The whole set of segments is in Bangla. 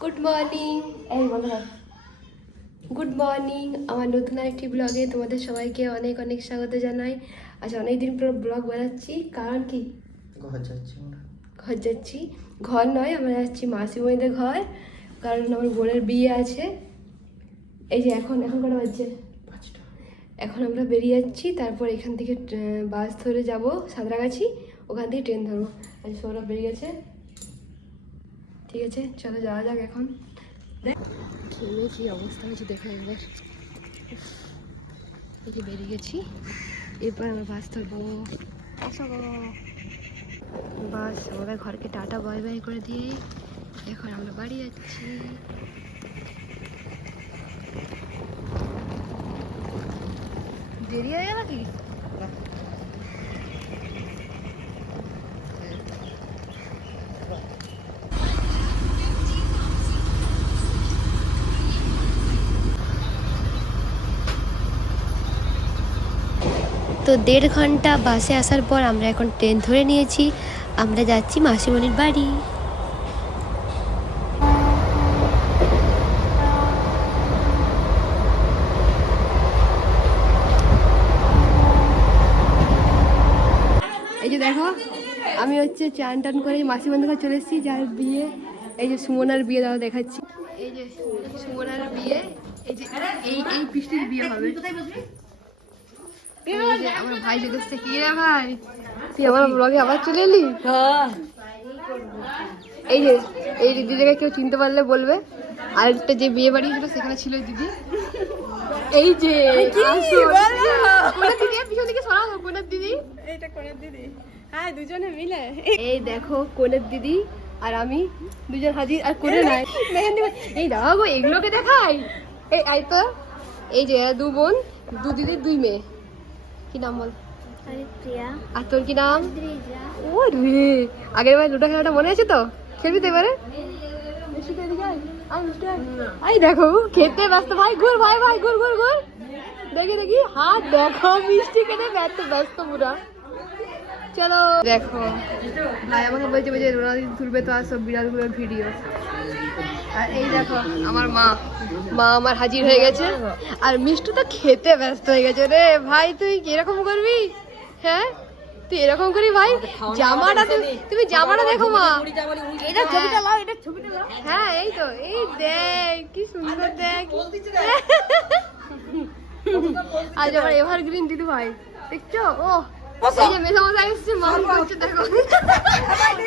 গুড মর্নিং এই বলো। গুড মর্নিং আমার নতুন আরেকটি ব্লগে তোমাদের সবাইকে অনেক অনেক স্বাগত জানাই। আচ্ছা অনেক দিন পর ব্লগ বানাচ্ছি। কারণ কি? ঘর যাচ্ছি ঘর যাচ্ছি। ঘর নয় আমরা যাচ্ছি মাসিমণিদের ঘর। কারণ আমার বোনের বিয়ে আছে। এই যে এখন এখন কটা বাজছে? এখন আমরা বেরিয়ে যাচ্ছি। তারপর এখান থেকে বাস ধরে যাব সাঁতরাগাছি। ওখান থেকে ট্রেন ধরবো। আজ সৌরভ বেরিয়ে গেছে। ঠিক আছে চলো যাওয়া যাক এখন। দেখ। ঘেমে কি অবস্থা হয়েছে দেখো এই যে বেরিয়ে গেছি। এরপর আমরা বাস ধরবো। বাস আমাদের ঘরকে টাটা বাই বাই করে দিয়ে এখন আমরা বাড়ি যাচ্ছি। দেরি হয়ে গেল কি? তো দেড় ঘণ্টা বাসে আসার পর আমরা এখন ট্রেন ধরে নিয়েছি। আমরা যাচ্ছি মাসিমণির বাড়ি। এই যে দেখো, আমি হচ্ছে চান টান করে মাসিমণির ঘর চলে এসেছি, যার বিয়ে এই যে সুমনার বিয়ে দাদা দেখাচ্ছি। এই যে সুমনার বিয়ে, এই যে এই এই বিয়ে হবে। আমার ভাই চলে এসছে কি রে ভাই? তুই আমার ব্লগে আবার চলে এলি? এই যে এই দিদিটাকে কেউ চিনতে পারলে বলবে। আরেকটা যে বিয়ে বাড়ি ছিল সেখানে ছিল দিদি। এই যে দিদি এইটা করে দিদি। হ্যাঁ দুজনে মিলে। এই দেখো কোনের দিদি আর আমি দুজন হাজির আর কোনে নাই। এই গো এগুলোকে দেখাই। এই আই তো। এই যে দু বোন দু দিদি দুই মেয়ে। কি নাম বল? আর তোর কি নাম? ও রে আগের বার লুডো খেলাটা মনে আছে তো? খেলবি তো এবারে। আয় দেখো খেতে ব্যস্ত। ভাই ঘুর ভাই ভাই ঘুর ঘুর ঘুর। দেখি দেখি হাত দেখো মিষ্টি খেতে ব্যস্ত ব্যস্ত পুরা। চলো। দেখো ভাই আমাকে বলছে বলছে রোনাদিন তুলবে তো আর সব বিড়ালগুলোর ভিডিও। আর এই দেখো আমার মা। মা আমার হাজির হয়ে গেছে। আর মিষ্টু তো খেতে ব্যস্ত হয়ে গেছে। রে ভাই তুই কীরকম করবি? হ্যাঁ? তুই এরকম করি ভাই? জামাটা তুমি তুমি জামাটা দেখো মা। এটা ছবিটা লাও এটা ছবিটা লাও। হ্যাঁ এই তো এই দেখ কি সুন্দর দেখ। আজ আমার এভারগ্রিন দিদি ভাই। দেখছ? ও এই যে মেসামশাই এসছে মাম করছে দেখো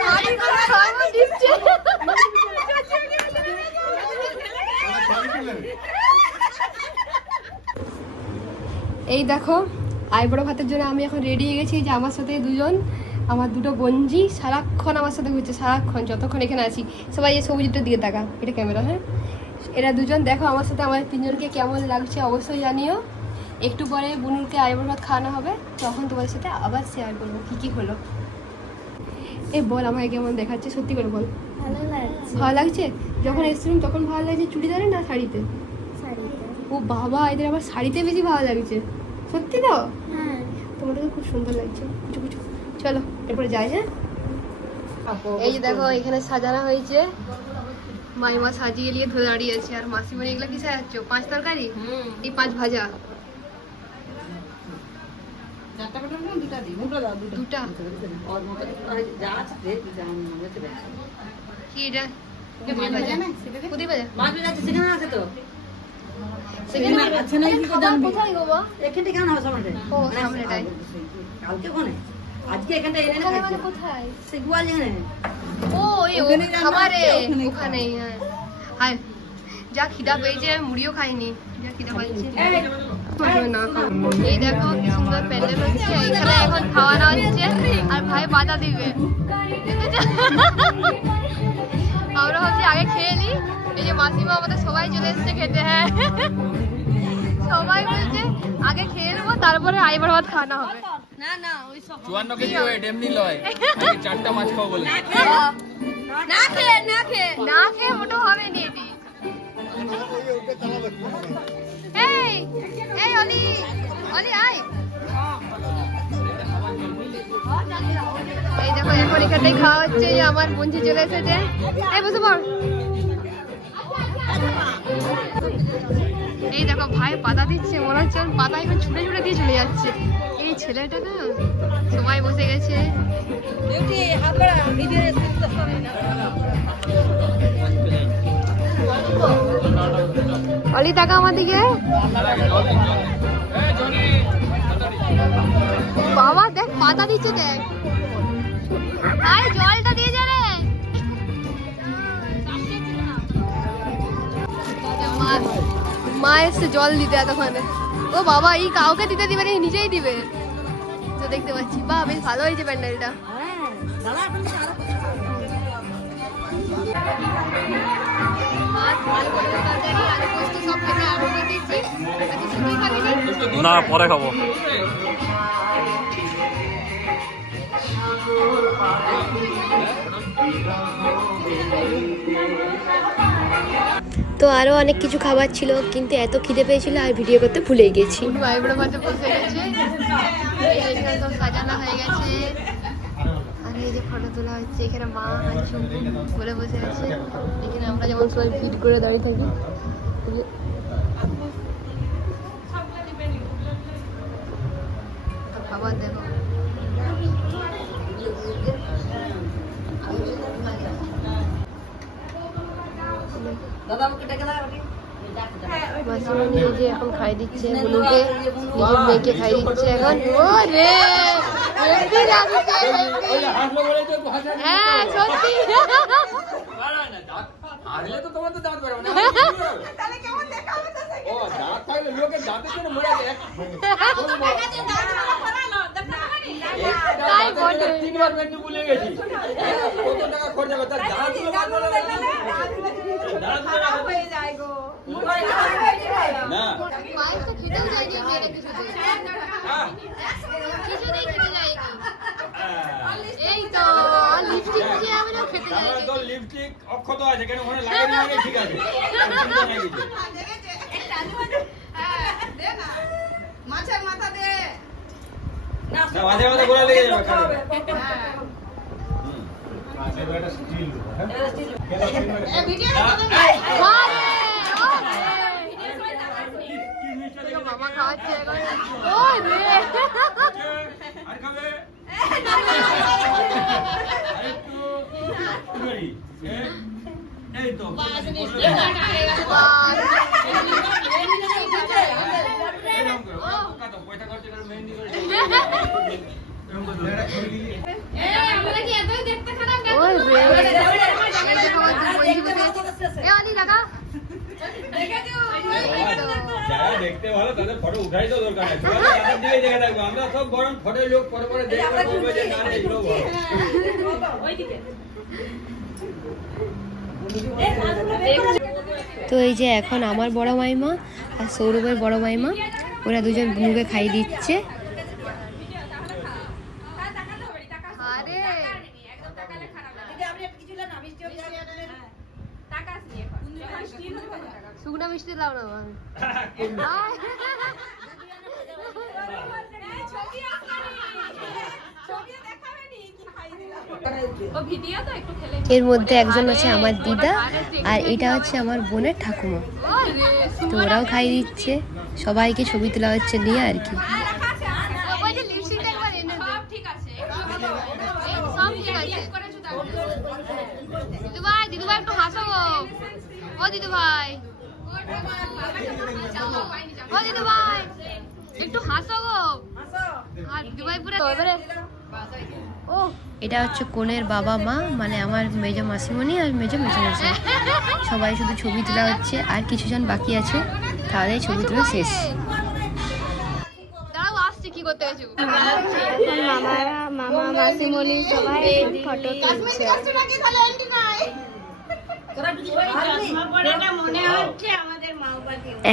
মাটি করে খাওয়া দিচ্ছে এই দেখো আইবড়ো ভাতের জন্য আমি এখন রেডি হয়ে গেছি। যে আমার সাথে দুজন আমার দুটো বঞ্জি সারাক্ষণ আমার সাথে ঘুরছে সারাক্ষণ যতক্ষণ এখানে আছি। সবাই এই সবুজটা দিয়ে টাকা এটা ক্যামেরা হ্যাঁ? এরা দুজন দেখো আমার সাথে আমার তিনজনকে কেমন লাগছে অবশ্যই জানিও। একটু পরে বুনুরকে আইবড়ো ভাত খাওয়ানো হবে তখন তোমাদের সাথে আবার শেয়ার করব কী কী হলো। এই বল আমাকে কেমন দেখাচ্ছে সত্যি করে বল। ভালো লাগছে। ভালো লাগছে? যখন এসেছিলাম তখন ভালো লাগছে চুড়িদারে না শাড়িতে? শাড়িতে। ও বাবা এদের আবার শাড়িতে বেশি ভালো লাগছে। সত্যি তো? হ্যাঁ। তোমাদেরকে খুব সুন্দর লাগছে। কিছু কিছু। চলো এরপরে যাই হ্যাঁ? এই যে দেখো এখানে সাজানো হয়েছে। মাইমা সাজিয়ে নিয়ে ধরে দাঁড়িয়ে আছে। আর মাসিমণি এগুলো কি সাজাচ্ছ? পাঁচ তরকারি? এই পাঁচ ভাজা। দুটা কি এটা? ভাজা? ভাজা? সেখানে কোথায় মানে কোথায়? ও খাবারে। হ্যাঁ। যা খিদা পেয়েছে মুড়িও খাইনি। যা খিদা পাচ্ছে এই দেখো কি সুন্দর প্যান্ডেল হচ্ছে। এখানে এখন খাওয়ানো হচ্ছে আর ভাই বাধা দিবে। আমরা ভাবছি আগে খেয়ে যে মাসিমা আমাদের সবাই চলে এসেছে খেতে হ্যাঁ। সবাই বলছে আগে খেয়ে নেব তারপরে আইবার ভাত খাওয়ানো হবে। চুয়ান্ন কেজি ওয়েট এমনি লয়। আগে চারটা মাছ খাব বলে। না খেয়ে না খেয়ে না খেয়ে। মোটো হবে নি এটি। এই এই অলি অলি আয়। এই দেখো এখন এখানটাই খাওয়া হচ্ছে যে আমার বঞ্জি চলে এসেছে। এই বসে পড়। এই দেখো ভাই পাতা দিচ্ছে মনে হচ্ছে পাতা এখন ছুটে ছুটে দিয়ে চলে যাচ্ছে। এই ছেলেটা না সবাই বসে গেছে। অলি টাকা আমার দিকে। বাবা দেখ পাতা দিচ্ছে দেখ। আরে জলটা মা- এসছে জল দিতে এতক্ষণে। ও বাবা এই কাউকে দিতে দিবে না নিজেই দিবে। তো দেখতে পাচ্ছি বা বেশ ভালো হয়েছে প্যান্ডেলটা। ভাত, আলু পটলের তো আরও অনেক কিছু খাবার ছিল, কিন্তু এত খিদে পেয়েছিল, আর ভিডিও করতে ভুলে গেছি। সাজানো হয়ে গেছে। এই যে ফটো তোলা এখানে মা আর বসে আছে। এখানে আমরা যেমন সবাই করে দাঁড়িয়ে থাকি। এই যে এখন খাই দিচ্ছে বুনুকে নিজের মেয়েকে খাই দিচ্ছে এখন ও রে। হ্যাঁ সত্যি। তিনবার ভুলে গেছি কত টাকা খরচা করে তার দাঁতগুলো বার না মায়ের তো খেতেও যায়নি মেয়েরা কিছুতেই হ্যাঁ। কিছুতেই খেতে যায়নি এই তো লিপস্টিক দিয়ে আমি খেতে তারপরে যাইনি লিপস্টিক অক্ষত আছে কেন ওখানে লাগে ঠিক আছে অসুবিধা নেই কিছু। না, মাঝে মাঝে গোলা লেগে যাবে এই তো। পয়সা খরচ করে মেহেন্দি করে দিও। এরকম করো। ওই রে এই দেখো আমার দুই বন্ধু বসে আছে। এ অনি লাগা যারা দেখতে ভালো তাদের ফটো উঠাই তো দরকার আছে তাদের দিকেই দেখে থাকব। আমরা সব বরং ফটো লোক পরে পরে দেখবে বলবে যে না এগুলো তো এই যে এখন আমার বড় মাইমা আর সৌরভের বড় মাইমা ওরা দুজন ভুগে খাই দিচ্ছে। এর মধ্যে একজন আছে আমার দিদা, আর এটা হচ্ছে আমার বোনের ঠাকুমা। তো ওরাও খাইয়ে দিচ্ছে, সবাইকে ছবি তোলা হচ্ছে নিয়ে আর কি ওই যে লিপস্টিকটা একবার এনে দে। সব ঠিক আছে। দিদু ভাই দিদু ভাই একটু হাসো গো। ও দিদু ভাই ও দিদু ভাই একটু হাসো গো। আর দিদু ভাই পুরো এবারে ও। এটা হচ্ছে কোনের বাবা মা মানে আমার মেজো মাসিমণি আর মেজো মেজোমশাই সবাই শুধু ছবি তোলা হচ্ছে আর কিছুজন বাকি আছে। তাহলে ছবি তোলা শেষ। দাঁড়াও আসছি কি করতে গেছো মামা মামা মাসিমণি সবাই ফটো তুলছে।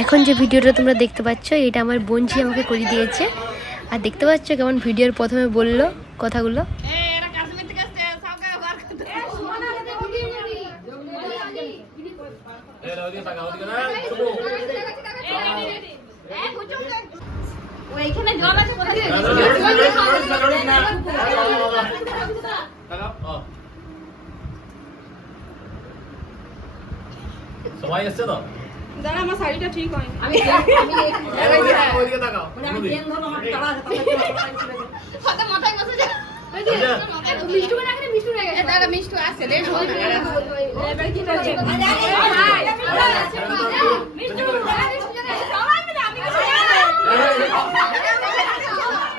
এখন যে ভিডিওটা তোমরা দেখতে পাচ্ছ, এটা আমার বোনজি আমাকে করে দিয়েছে। আর দেখতে পাচ্ছ কেমন ভিডিওর প্রথমে বলল কথাগুলো? সবাই এসছে তো? দাঁড়া আমার শাড়িটা ঠিক হয়নি আমি মাথায় বসে যা মিষ্টু করে রাখলে মিষ্টু হয়ে গেছে মিষ্টু আসছে করছে মিষ্টু সবাই মিলে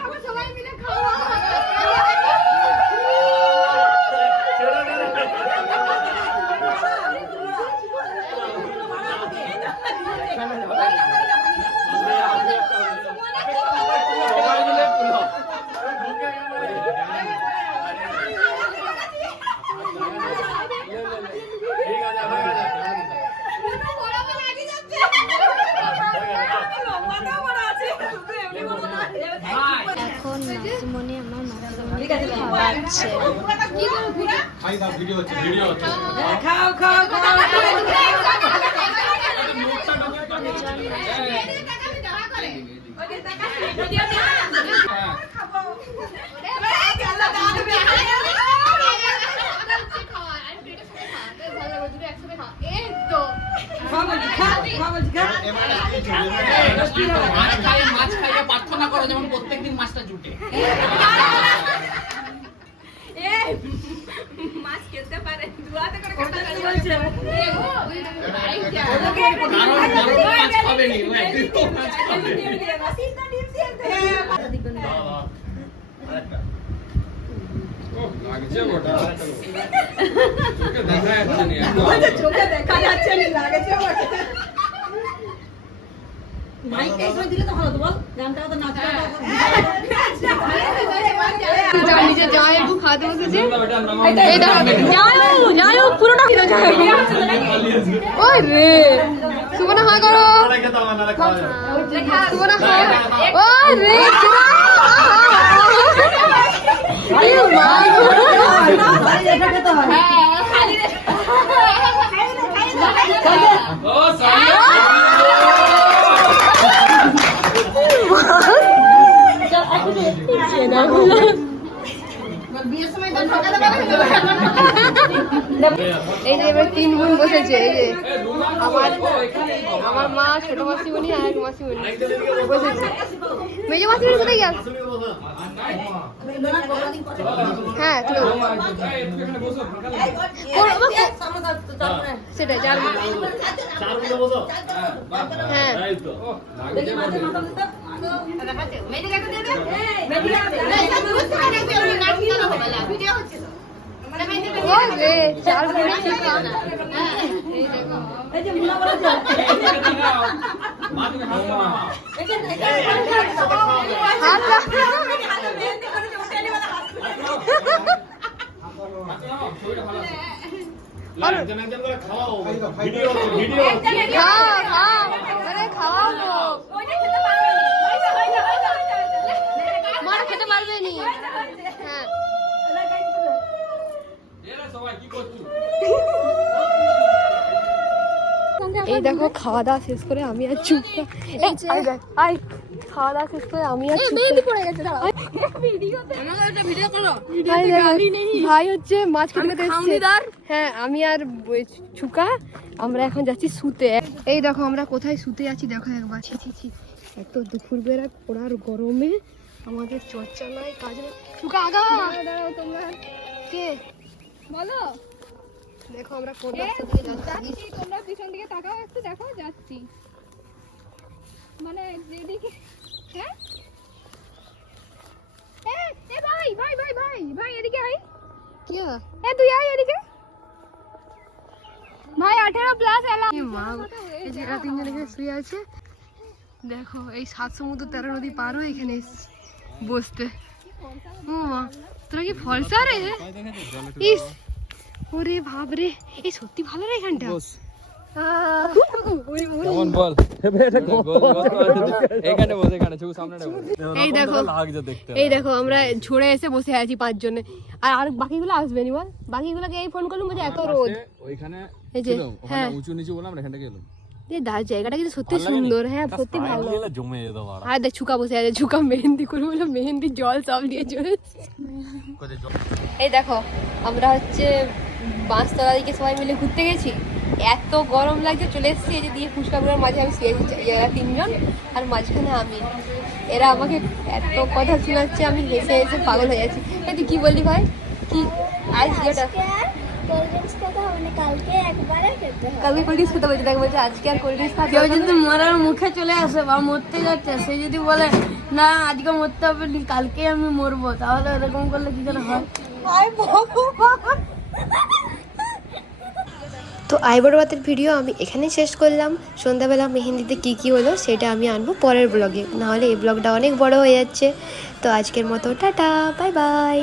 আমি সবাই মিলে খাওয়া এখন মাসিমণি আমার মাসিমণিকে খাওয়াচ্ছে ভিডিও হচ্ছে মাছ খাইয়ে প্রার্থনা করো যেমন প্রত্যেকদিন মাছটা জুটে মাছ খাবে নি ও একদিন তো মাছ খাবে ও, লাগছে ওটা চোখে দেখা যাচ্ছে না একদম। নিজে জামাই একটু খাওয়াতে ওটা নামাও। এই দেখো জামাইবাবু জামাইবাবু পুরোটা খেতে চাই ওই রে সুবনা হা করো। সুবনা হা ওই রে। চুরা এই মা ও সরি এই যে এবার তিন বোন বসেছে এই যে আমার আমার মা ছোট মাসিমণি আর এক মাসিমণি বসেছে মেজো মাসিমণি কোথায় গেল হ্যাঁ। সেটাই চার হ্যাঁ তাই তো ও, লাগছে বটে। ওই রে চার বোন ছিলাম এই দেখো এদিকে তাকাও। মা তুমি হাত নামাও। হাত রাখ। হাত নামাও, ছবিটা ভালো আছে। না, একজন একজন করে খাওয়াও ভিডিও ভিডিও খাও খাও এই দেখো খাওয়া দাওয়া শেষ করে আমি আর চুপ এই আই খাওয়া দাওয়া শেষ করে আমি আর পড়ে গেছে ভাই হচ্ছে মাছ খেতে হ্যাঁ আমি আর চুকা আমরা এখন যাচ্ছি শুতে এই দেখো আমরা কোথায় শুতে আছি? দেখো একবার। ছি ছি ছি। এত দুপুর বেলা পড়ার গরমে আমাদের চর্চা নাই কাজ চুকা আগা! দাঁড়াও তোমরা। কে? বলো। দেখো আমরা কোন রাস্তা দিয়ে যাচ্ছি। তোমরা পিছন দিকে তাকাও একটু দেখো যাচ্ছি। মানে যেদিকে হ্যাঁ? এ, এ ভাই ভাই ভাই ভাই ভাই এদিকে আই কি এ তুই আই এদিকে। ভাই আঠেরো প্লাস এলাম। মা এই যে তিনজন এখানে শুয়ে আছে দেখো এই সাত সমুদ্র তেরো নদী পার হয়ে এখানে এসছি বসতে। ও মা তোরা কি ফলসা রে? ইস ওরে বাপ রে এই সত্যি ভালো রে এখানটা আহ, ওরে, ওরে। বল? এখানে বস এখানে চোখ সামনে এই দেখো এই দেখো আমরা ঝরে এসে বসে আছি পাঁচজনে। আর আর বাকিগুলো আসবে নি বল? বাকিগুলোকে এই ফোন করলাম বলছে এত রোদ। ওইখানে এই যে হ্যাঁ। উঁচু নিচু বললাম এখান থেকে এলাম জায়গাটা কিন্তু সত্যি সুন্দর হ্যাঁ সত্যি ভালো। জমে আর দেখ ছুকা বসে আছে ছুকা মেহেন্দি করে বলে মেহেন্দি জল সব দিয়ে চলে এই দেখো আমরা হচ্ছে বাঁশতলা দিকে সবাই মিলে ঘুরতে গেছি। এত গরম লাগছে চলে এসেছি। এই যে দিয়ে ফুচকাগুলোর মাঝে আমি শুয়েছি এরা তিনজন আর মাঝখানে আমি। এরা আমাকে এত কথা শোনাচ্ছে আমি হেসে হেসে পাগল হয়ে যাচ্ছি। এই তুই কি বললি ভাই? কি? আজ যেটা কোল্ড ড্রিঙ্কস খেতে হবে না কালকে কোল্ড ড্রিঙ্কস খেতে বলছি দেখ বলছে আজকে আর কোল্ড ড্রিঙ্কস খাতে কেউ যদি মরার মুখে চলে আসে বা মরতে যাচ্ছে সে যদি বলে না আজকে মরতে হবে না কালকে আমি মরবো তাহলে এরকম করলে কি করে হয়? তো আইবরবাতের ভিডিও আমি এখানেই শেষ করলাম। সন্ধ্যাবেলা মেহেন্দিতে কী কী হলো সেটা আমি আনব পরের ব্লগে। নাহলে এই ব্লগটা অনেক বড় হয়ে যাচ্ছে। তো আজকের মতো, টাটা, বাই বাই।